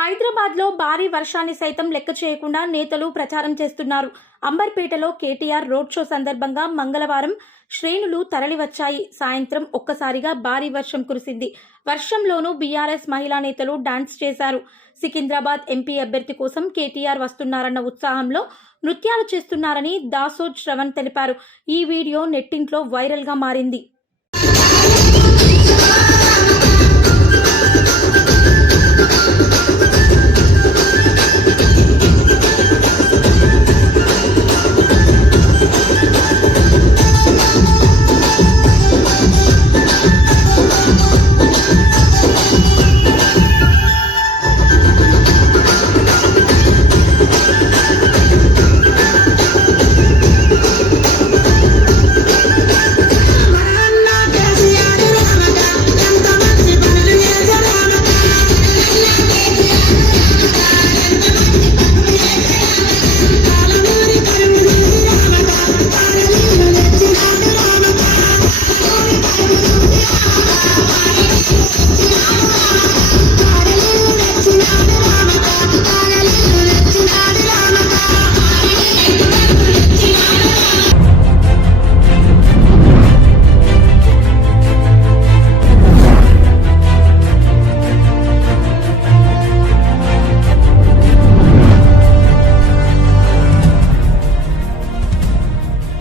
హైదరాబాద్లో భారీ వర్షాన్ని సైతం లెక్క చేయకుండా నేతలు ప్రచారం చేస్తున్నారు. అంబర్పేటలో కేటీఆర్ రోడ్ షో సందర్భంగా మంగళవారం శ్రేణులు తరలివచ్చాయి. సాయంత్రం ఒక్కసారిగా భారీ వర్షం కురిసింది. వర్షంలోనూ బీఆర్ఎస్ మహిళా నేతలు డాన్స్ చేశారు. సికింద్రాబాద్ ఎంపీ అభ్యర్థి కోసం కేటీఆర్ వస్తున్నారన్న ఉత్సాహంలో నృత్యాలు చేస్తున్నారని దాసోద్ శ్రవణ్ తెలిపారు. ఈ వీడియో నెట్టింట్లో వైరల్గా మారింది.